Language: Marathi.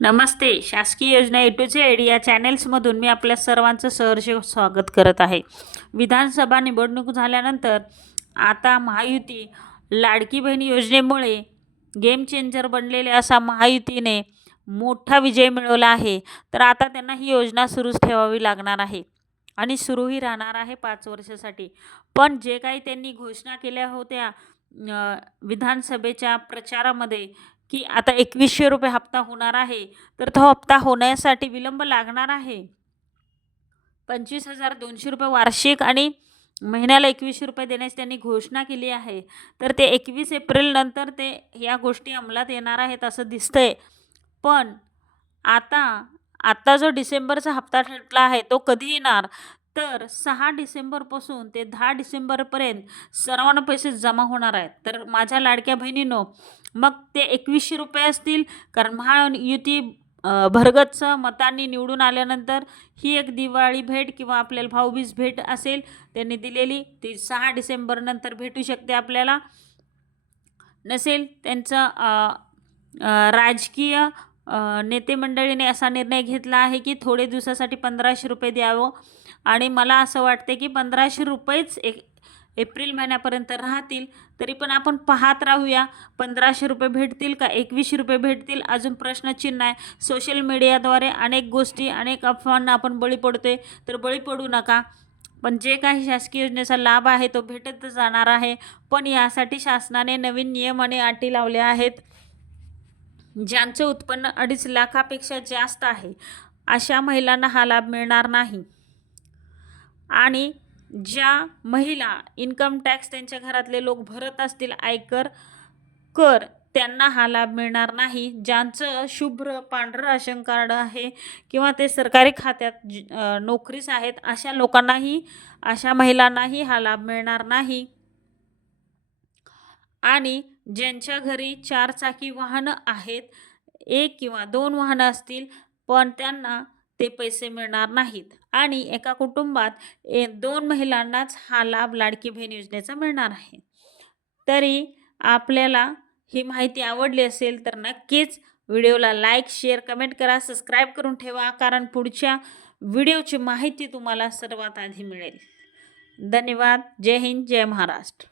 नमस्ते. शासकीय योजना ए टू झेड या चॅनेल्समधून मी आपल्या सर्वांचं सहर्ष स्वागत करत आहे. विधानसभा निवडणूक झाल्यानंतर आता महायुती लाडकी बहीण योजनेमुळे गेम चेंजर बनलेले असा महायुतीने मोठा विजय मिळवला आहे. तर आता त्यांना ही योजना सुरूच ठेवावी लागणार आहे. आणि सुरूही राहणार आहे पाच वर्षासाठी. पण जे काही त्यांनी घोषणा केल्या होत्या विधानसभेच्या प्रचारामध्ये की आता एकवीसशे रुपये हप्ता होणार आहे तर तो हप्ता होण्यासाठी विलंब लागणार आहे. पंचवीस हजार दोनशे रुपये वार्षिक आणि महिन्याला एकवीसशे रुपये देण्याची त्यांनी घोषणा केली आहे. तर ते एकवीस एप्रिलनंतर ते या गोष्टी अंमलात येणार आहेत असं दिसतंय. पण आता आत्ता जो डिसेंबरचा हप्ता ठरला आहे तो कधी येणार? तर सहा डिसेंबरपासून ते दहा डिसेंबरपर्यंत सर्वांना पैसे जमा होणार आहेत. तर माझ्या लाडक्या बहिणीनो मग ते एकवीसशे रुपये असतील कारण महायुती अ, भरगतचं मतांनी निवडून आल्यानंतर ही एक दिवाळी भेट किंवा आपल्याला भाऊबीज भेट असेल त्यांनी दिलेली ती सहा डिसेंबरनंतर भेटू शकते आपल्याला. नसेल त्यांचं राजकीय नेते मंडळीने असा निर्णय घेतला आहे की थोडे दिवसासाठी पंधराशे रुपये द्यावं. आणि मला असं वाटते की पंधराशे रुपयेच एक एप्रिल महिन्यापर्यंत राहतील तरी पण आपण पाहत राहूया. पंधराशे रुपये भेटतील का? एकवीसशे रुपये भेटतील? अजून प्रश्नचिन्ह आहे. सोशल मीडियाद्वारे अनेक गोष्टी अनेक अफवांना आपण बळी पडतोय तर बळी पडू नका. पण जे काही शासकीय योजनेचा लाभ आहे तो भेटत जाणार आहे. पण यासाठी शासनाने नवीन नियम आणि अटी लावल्या आहेत. ज्यांचे उत्पन्न अडीच लाखापेक्षा जास्त आहे अशा महिलांना हा लाभ मिळणार नाही. आणि ज्या महिला इन्कम टॅक्स त्यांच्या घरातले लोक भरत असतील आयकर कर त्यांना हा लाभ मिळणार नाही. ज्यांचं शुभ्र पांढरं राशन कार्ड आहे किंवा ते सरकारी खात्यात ज- नोकरीस आहेत अशा लोकांनाही अशा महिलांनाही हा लाभ मिळणार नाही. आणि ज्यांच्या घरी चारचाकी वाहनं आहेत एक किंवा दोन वाहनं असतील पण त्यांना ते पैसे मिळणार नाहीत. आणि एका कुटुंबात ए दोन महिलांनाच हा लाभ लाडकी बहीण योजनेचा मिळणार आहे. तरी आपल्याला ही माहिती आवडली असेल तर नक्कीच व्हिडिओला लाईक शेअर कमेंट करा सबस्क्राईब करून ठेवा कारण पुढच्या व्हिडिओची माहिती तुम्हाला सर्वात आधी मिळेल. धन्यवाद. जय हिंद जय महाराष्ट्र.